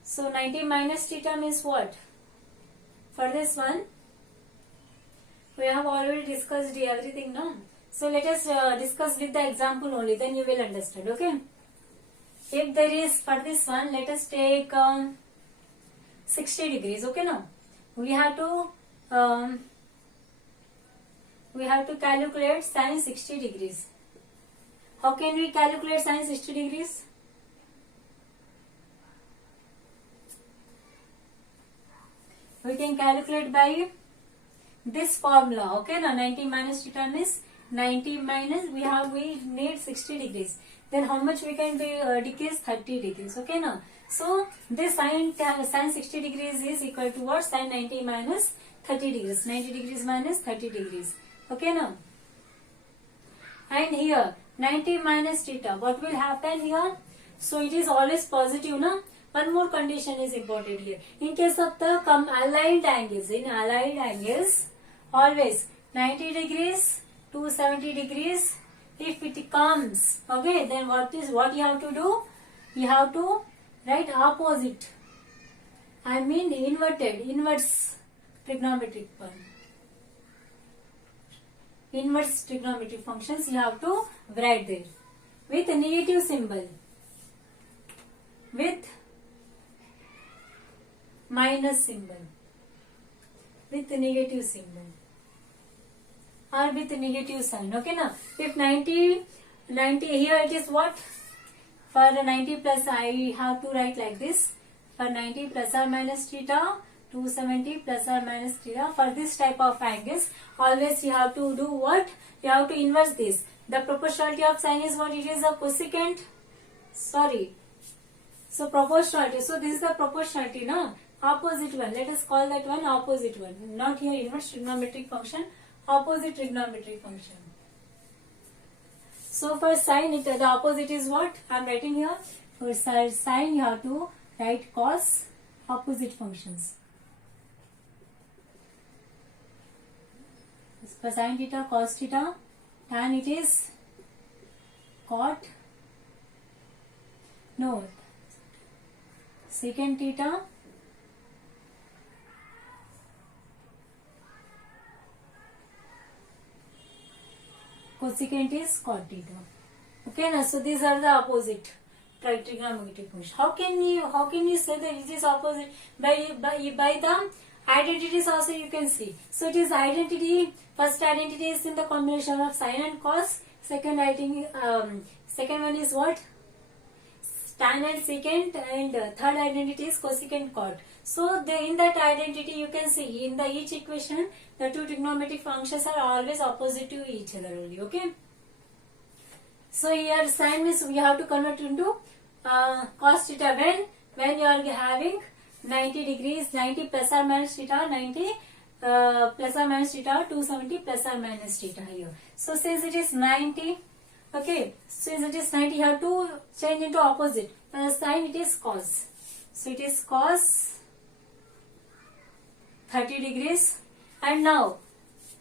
So 90 minus theta means what? For this one, we have already discussed everything now. So let us discuss with the example only, then you will understand. Okay. If there is, for this one, let us take 60 degrees. Okay, now we have to we have to calculate sin 60 degrees. How can we calculate sin 60 degrees? We can calculate by this formula. Okay, now 90 minus theta means 90 minus we need 60 degrees. Then how much we can decrease? 30 degrees. Okay, now so this sin 60 degrees is equal to what? Sin 90 minus 30 degrees. 90 degrees minus 30 degrees. Okay, now and here 90 minus theta. What will happen here? So it is always positive, no? One more condition is important here. In case of the aligned angles, always 90 degrees, 270 degrees. If it comes, okay, then what you have to do? You have to write opposite. I mean inverse trigonometric one. Inverse trigonometric functions you have to write there with a negative symbol, with minus symbol, with a negative symbol, or with a negative sign. Okay, now if 90 here it is what? For 90 plus I have to write like this. For 90 plus or minus theta, 270 plus or minus theta. For this type of angles, always you have to do what? You have to inverse this. The proportionality of sine is what? It is a cosecant. Sorry. So proportionality. So this is the proportionality, no? Opposite one. Let us call that one opposite one. Not here inverse trigonometric function. Opposite trigonometric function. So for sine, the opposite is what? I am writing here. For sine, you have to write cos, opposite functions. For sine theta, cos theta, tan it is cot, no, secant theta, cosecant is cot theta. Okay, now so these are the opposite trigonometric functions. How can you say that it is opposite? By the identities also you can see. So it is identity. First identity is in the combination of sine and cos. Second one is what? Tan and secant, and third identity is cosecant cot. So in that identity you can see in the each equation the two trigonometric functions are always opposite to each other only. Okay. So here sine means we have to convert into cos theta when you are having 90 degrees, 90 plus or minus theta, 90 plus or minus theta, 270 plus or minus theta here. So since it is 90, okay, since it is 90 you have to change into opposite. Sine it is cos. So it is cos 30 degrees. And now,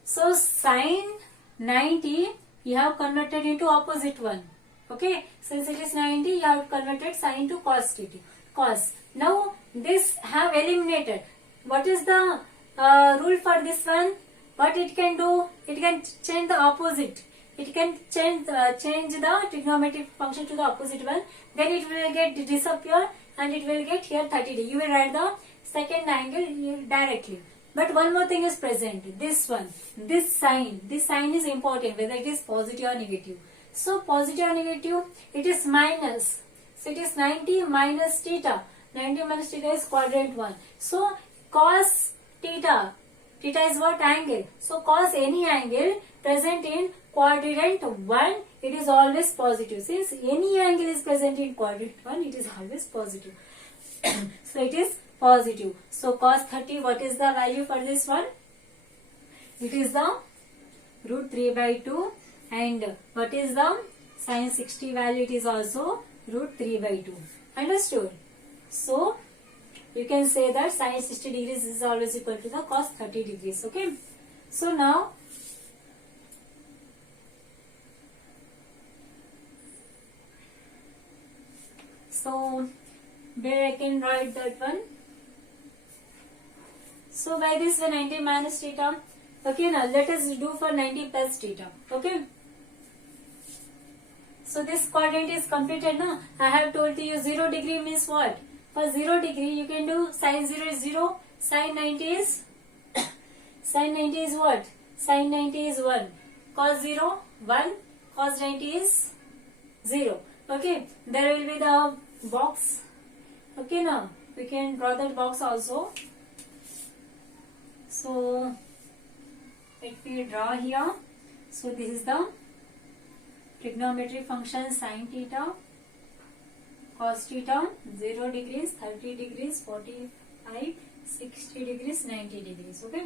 so sine 90 you have converted into opposite one. Okay, since it is 90 you have converted sine to cos theta. Cos. Now this have eliminated. What is the rule for this one? What it can do? It can change the opposite. It can change the trigonometric function to the opposite one. Then it will get disappear and it will get here 30 degrees. You will write the second angle directly. But one more thing is present. This one, this sign is important whether it is positive or negative. So positive or negative, it is minus. So it is 90 minus theta. 90 minus theta is quadrant 1. So cos theta, theta is what? Angle. So cos any angle present in quadrant 1, it is always positive. Since any angle is present in quadrant 1, it is always positive. So it is positive. So cos 30, what is the value for this one? It is the root 3 by 2. And what is the sin 60 value? It is also root 3 by 2. Understood? So you can say that sin 60 degrees is always equal to the cos 30 degrees. Okay. So now where I can write that one. So by this 90 minus theta. Okay, now let us do for 90 plus theta. Okay. So this quadrant is completed now. I have told you 0 degree means what? For 0 degree you can do sin 0 is 0, sin 90 is sin 90 is what? Sin 90 is 1. Cos 0, 1. Cos 90 is 0. Okay, there will be the box. Okay, now we can draw that box also. So let me draw here. So this is the trigonometric function sin theta, cos theta, 0 degrees, 30 degrees, 45, 60 degrees, 90 degrees. Okay.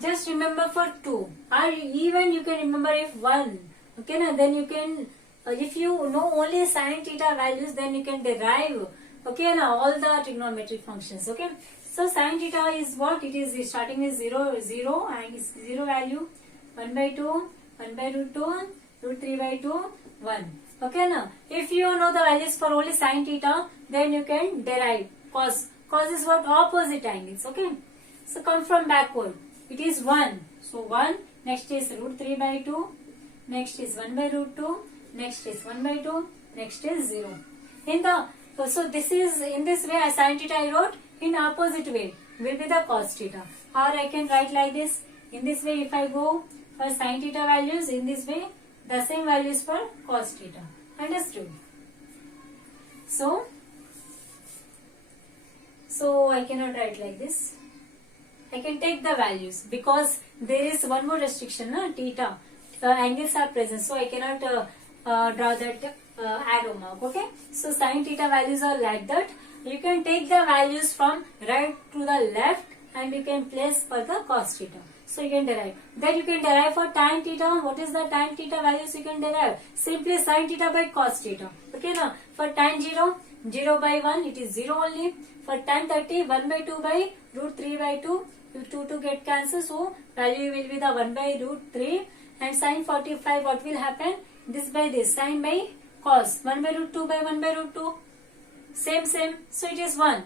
Just remember for 2, or even you can remember if 1. Okay, now then you can, if you know only sin theta values, then you can derive. Okay, now all the trigonometric functions. Okay, so sin theta is what? It is starting is 0, 0, and 0 value 1 by 2, 1 by root 2, root 3 by 2, 1. Okay, now if you know the values for only sin theta, then you can derive cos. Cos is what? Opposite angles. Okay, so come from backward. It is 1. So 1, next is root 3 by 2, next is 1 by root 2, next is 1 by 2, next is 0. So this is, in this way, as sin theta I wrote, in opposite way will be the cos theta. Or I can write like this. In this way, if I go for sin theta values, in this way, the same values for cos theta. Understood? So I cannot write like this. I can take the values because there is one more restriction, na? Theta. Angles are present, so I cannot draw that arrow mark. Okay. So sin theta values are like that. You can take the values from right to the left and you can place for the cos theta. So you can derive. Then you can derive for tan theta. What is the tan theta values you can derive? Simply sin theta by cos theta. Okay, now for tan 0, 0 by 1, it is 0 only. For tan 30, 1 by 2 by root 3 by 2. 2 get cancelled, so value will be the 1 by root 3. And sin 45, what will happen? This by this, sin by cos, 1 by root 2 by 1 by root 2. Same, so it is 1.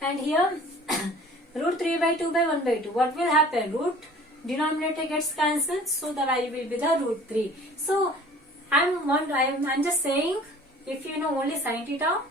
And here, root 3 by 2 by 1 by 2. What will happen? Root denominator gets cancelled, so the value will be the root 3. So, I'm just saying, if you know only sin theta,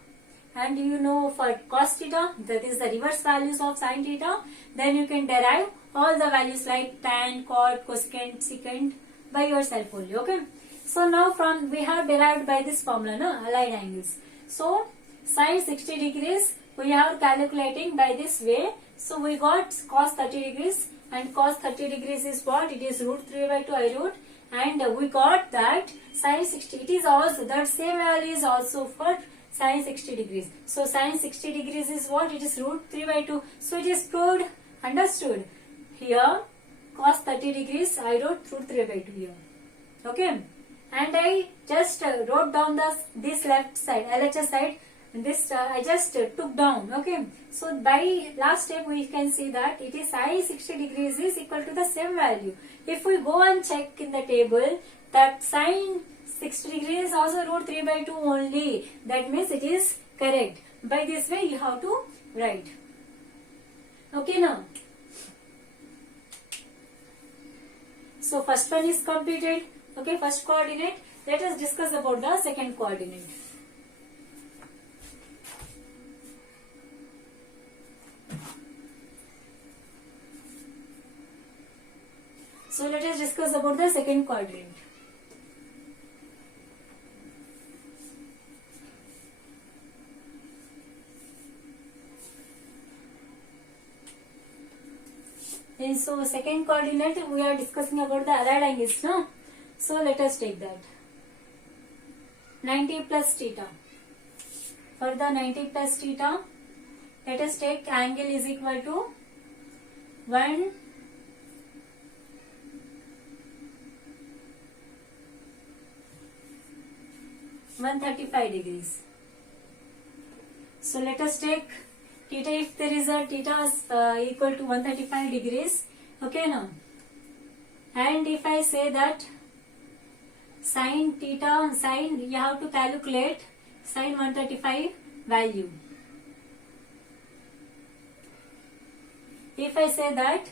and you know for cos theta, that is the reverse values of sin theta, then you can derive all the values like tan, cot, cosecant, secant by yourself only. Okay. So now we have derived by this formula, no? Allied angles. So sin 60 degrees we are calculating by this way. So we got cos 30 degrees, and cos 30 degrees is what? It is root 3 by 2 I wrote, and we got that sin 60. It is also that same value is also for sin 60 degrees. So sin 60 degrees is what? It is root 3 by 2. So it is proved. Understood? Here cos 30 degrees I wrote root 3 by 2 here. Okay. And I just wrote down this left side, LHS side. This I just took down. Okay. So by last step we can see that it is sin 60 degrees is equal to the same value. If we go and check in the table that sin 60 degrees is also root 3 by 2 only. That means it is correct. By this way you have to write. Okay, now. So first one is completed. Okay, first coordinate. Let us discuss about the second coordinate. So let us discuss about the second coordinate. And so second coordinate we are discussing about the allied angles, no? So let us take that. 90 plus theta. For the 90 plus theta, let us take angle is equal to 135 degrees. So let us take theta, if there is a theta is equal to 135 degrees. Okay, now. And if I say that sin theta, you have to calculate sin 135 value. If I say that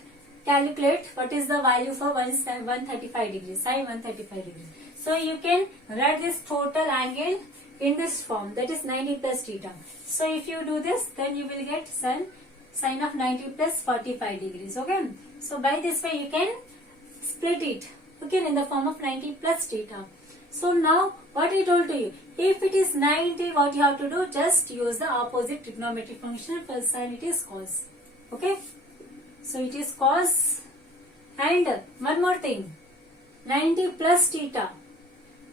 calculate what is the value for 135 degrees, sin 135 degrees. So you can write this total angle in this form, that is 90 plus theta. So if you do this, then you will get sin sine of 90 plus 45 degrees. Okay, so by this way you can split it, okay, in the form of 90 plus theta. So now what I told to you, if it is 90, what you have to do, just use the opposite trigonometric function. For sine it is cos. Okay, so it is cos. And one more thing, 90 plus theta.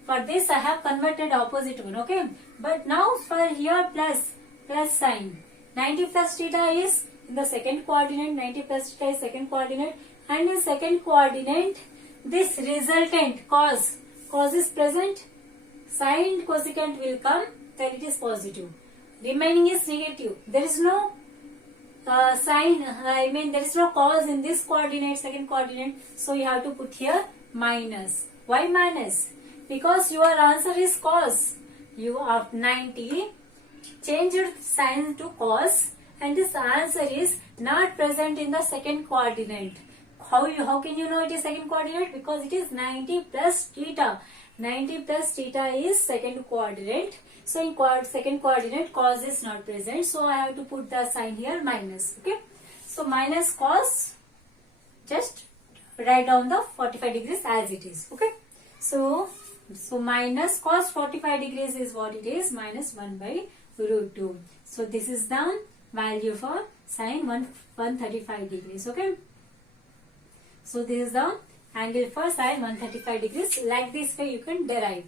For this I have converted opposite one. Okay, but now for here plus sine. 90 plus theta is in the second coordinate, 90 plus theta is second coordinate, and in second coordinate this resultant cos is present, sine cosecant will come, then it is positive. Remaining is negative. There is no there is no cos in this coordinate, second coordinate, so you have to put here minus. Why minus? Because your answer is cos. You have 90, change your sign to cos, and this answer is not present in the second coordinate. How can you know it is second coordinate? Because it is 90 plus theta. 90 plus theta is second coordinate. So in second coordinate cos is not present. So I have to put the sign here minus. Okay. So minus cos, just write down the 45 degrees as it is. Okay. So minus cos 45 degrees is what it is, minus 1 by root 2. So this is the value for sine 135 degrees. Okay. So this is the angle for sine 135 degrees. Like this way you can derive.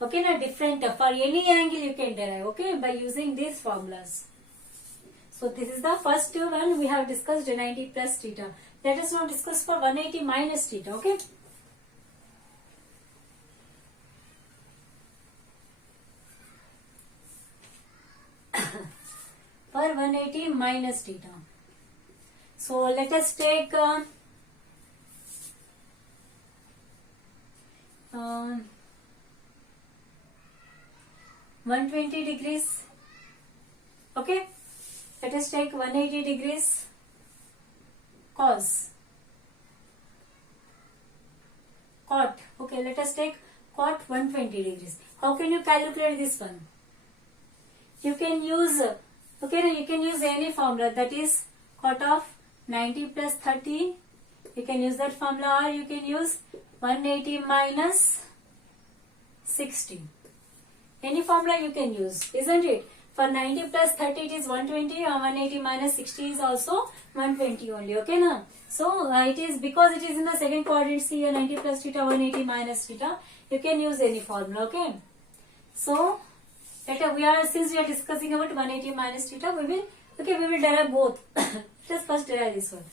Okay, now different for any angle you can derive. Okay, by using these formulas. So this is the first one we have discussed, 90 plus theta. Let us now discuss for 180 minus theta. Okay. For 180 minus theta. So let us take 120 degrees. Okay, let us take 180 degrees cos, cot. Okay, let us take cot 120 degrees. How can you calculate this one? You can use, okay, you can use any formula, that is cot of 90 plus 30. You can use that formula, or you can use 180 minus 60. Any formula you can use, isn't it? For 90 plus 30 it is 120, or 180 minus 60 is also 120 only. Okay, now. So it is because it is in the second coordinate. See here, 90 plus theta, 180 minus theta. You can use any formula. Okay. So since we are discussing about 180 minus theta, we will derive both. Let us first derive this one.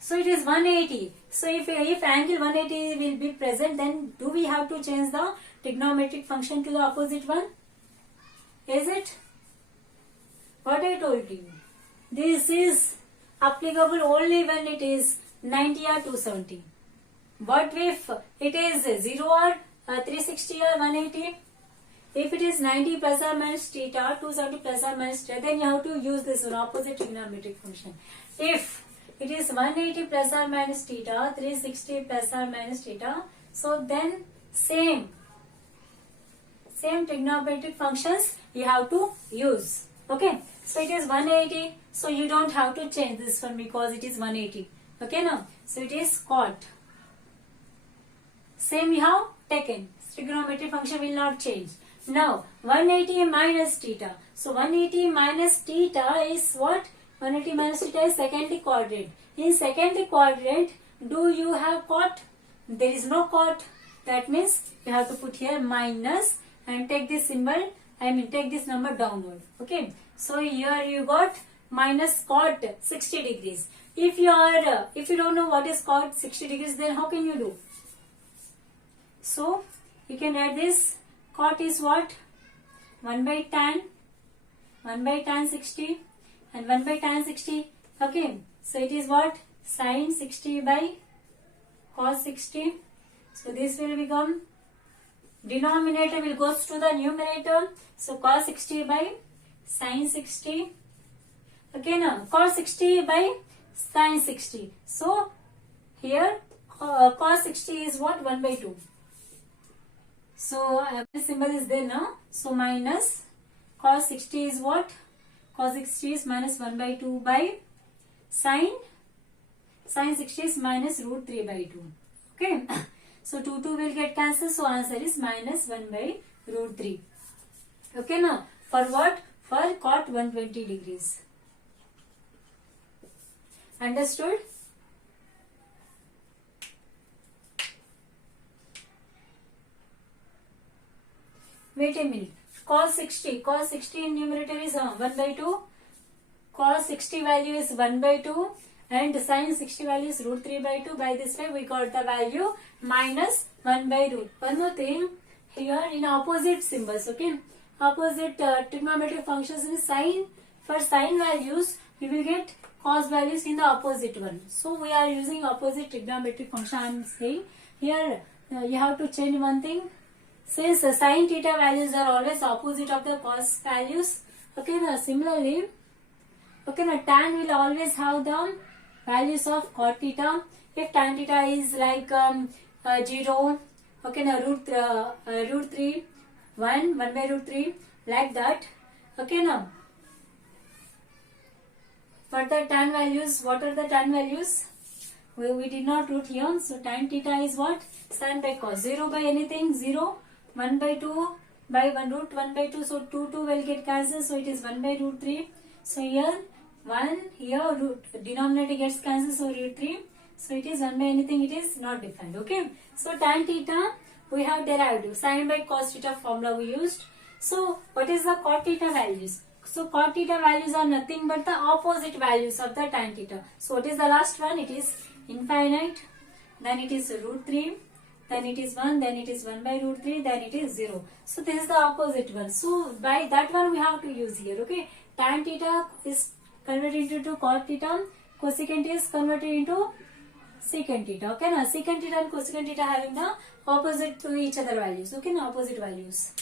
So it is 180. So if angle 180 will be present, then do we have to change the trigonometric function to the opposite one? Is it? What I told you. This is applicable only when it is 90 or 270. What if it is 0 or 360 or 180? If it is 90 plus or minus theta, 270 plus or minus theta, then you have to use this one, opposite trigonometric function. If it is 180 plus or minus theta, 360 plus or minus theta, so then same trigonometric functions you have to use. Okay, so it is 180, so you don't have to change this one because it is 180. Okay, now, so it is cot. Same you have taken. Trigonometric function will not change. Now 180 minus theta. So 180 minus theta is what? 180 minus theta is second quadrant. In second quadrant, do you have cot? There is no cot. That means you have to put here minus and take this symbol, take this number downward. Okay. So here you got minus cot 60 degrees. If you don't know what is cot 60 degrees, then how can you do? So you can add this. Cot is what? 1 by tan 60 and 1 by tan 60. Okay. So it is what? Sin 60 by cos 60. So this will become, denominator will go to the numerator. So cos 60 by sin 60. Okay, now cos 60 by sin 60. So here cos 60 is what? 1 by 2. So this symbol is there now. So minus cos 60 is what? cos 60 is minus 1 by 2 by sin 60 is minus root 3 by 2. Okay. So 2 will get cancelled. So answer is minus 1 by root 3. Okay now. For what? For cot 120 degrees. Understood? Wait a minute. Cos 60 in numerator is 1 by 2. Cos 60 value is 1 by 2. And sin 60 value is root 3 by 2. By this way we got the value minus 1 by root. One more thing. Here in opposite symbols. Okay. Opposite trigonometric functions in sine. For sine values you will get cos values in the opposite one. So we are using opposite trigonometric function. I am saying here you have to change one thing. Since sin theta values are always opposite of the cos values. Okay, now similarly, okay, now tan will always have the values of cot theta. If tan theta is like 0, okay, now root 3, 1 by root 3, like that. Okay, now for the tan values, what are the tan values? We did not root here. So tan theta is what? Sin by cos. 0 by anything? 0. 1 by 2 by 1 root 1 by 2. So 2 will get cancelled. So it is 1 by root 3. So here 1, here root denominator gets cancelled. So root 3. So it is 1 by anything. It is not defined. Okay. So tan theta we have derived. Sin by cos theta formula we used. So what is the cot theta values? So cot theta values are nothing but the opposite values of the tan theta. So what is the last one? It is infinite. Then it is root 3. Then it is 1, then it is 1 by root 3, then it is 0. So this is the opposite one. So by that one we have to use here. Okay. Tan theta is converted into cot theta. Cosecant is converted into secant theta. Okay. Now secant theta and cosecant theta having the opposite to each other values. Okay. Now opposite values.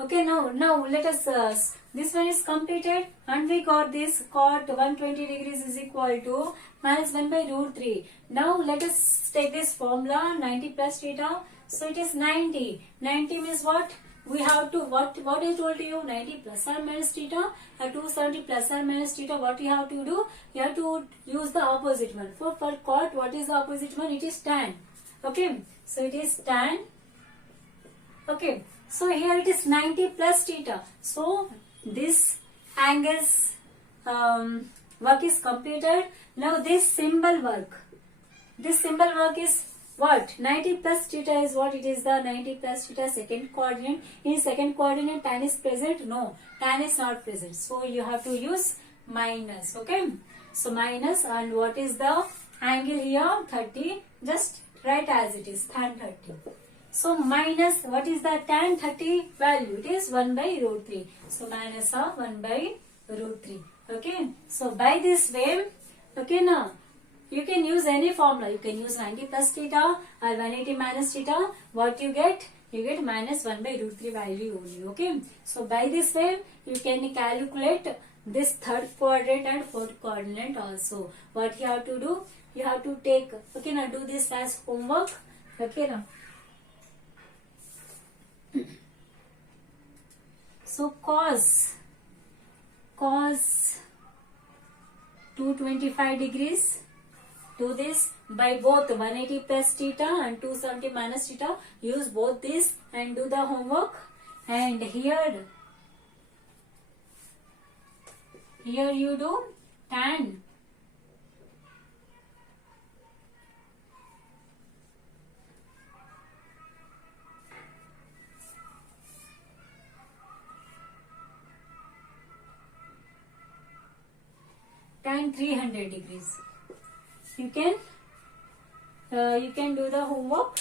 Okay. Now let us, this one is completed and we got this cot 120 degrees is equal to minus 1 by root 3. Now let us take this formula 90 plus theta. So it is 90. 90 means what? We have to, what I told you, 90 plus or minus theta, 270 plus or minus theta. What you have to do? You have to use the opposite one. For cot, what is the opposite one? It is tan. Okay. So it is tan. Okay. So here it is 90 plus theta. So this angle's work is completed. Now this symbol work. This symbol work is what? 90 plus theta is what? It is the 90 plus theta second coordinate. In second coordinate tan is present? No. Tan is not present. So you have to use minus. Okay. So minus, and what is the angle here? 30. Just write as it is. Tan 30. So minus, what is the tan 30 value? It is 1 by root 3. So minus of 1 by root 3. Okay. So by this way, okay, now you can use any formula. You can use 90 plus theta or 180 minus theta. What you get? You get minus 1 by root 3 value only. Okay. So by this way, you can calculate this third quadrant and fourth coordinate also. What you have to do? You have to take, okay, now do this as homework. Okay, now. So cos 225 degrees. Do this by both 180 plus theta and 270 minus theta. Use both this and do the homework. And here you do tan. Tan 300 degrees. You can do the homework.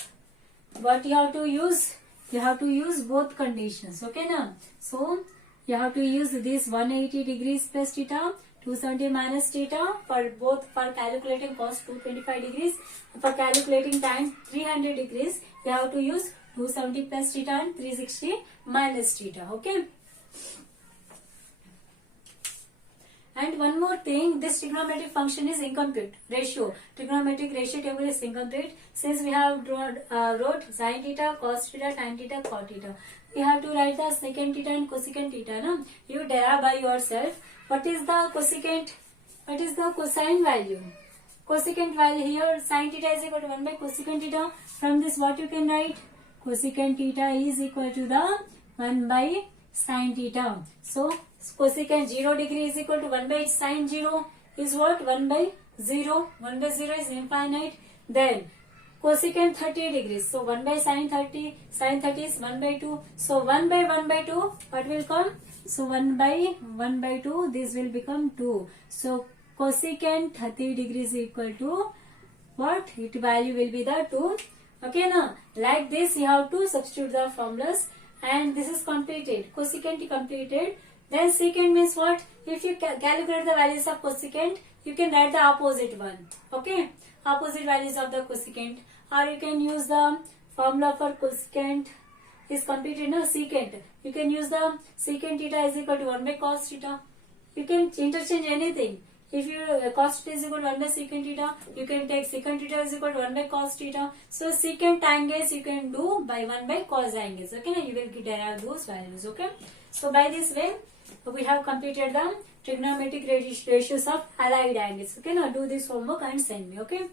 What you have to use? You have to use both conditions. Okay now. So you have to use this 180 degrees plus theta, 270 minus theta for both, for calculating cos 225 degrees. For calculating tan 300 degrees, you have to use 270 plus theta and 360 minus theta. Okay. And one more think this trigonometric function is incomplete. Trigonometric ratio table is incomplete since we have wrote sin theta, cos theta, tan theta, cot theta. We have to write the secant theta and cosecant theta. No? You derive by yourself. What is the cosecant? What is the cosine value? Cosecant value here, sin theta is equal to 1 by cosecant theta. From this what you can write? Cosecant theta is equal to the 1 by sin theta. So cosecant 0 degree is equal to 1 by sin 0 is what? 1 by 0. 1 by 0 is infinite. Then cosecant 30 degrees. So 1 by sin 30. Sin 30 is 1 by 2. So 1 by 1 by 2 what will come? So 1 by 1 by 2 this will become 2. So cosecant 30 degrees equal to what? Its value will be the 2. Okay, now like this you have to substitute the formulas and this is completed. Cosecant completed. Then secant means what? If you calculate the values of cosecant, you can write the opposite one. Okay, opposite values of the cosecant, or you can use the formula for cosecant is completed. No, secant. You can use the secant theta is equal to 1 by cos theta. You can interchange anything. If you cos theta is equal to 1 by secant theta, you can take secant theta is equal to 1 by cos theta. So secant angles you can do by 1 by cos angles. Okay, now you will derive those values. Okay, so by this way we have completed the trigonometric ratios of allied angles. Okay, now do this homework and send me. Okay.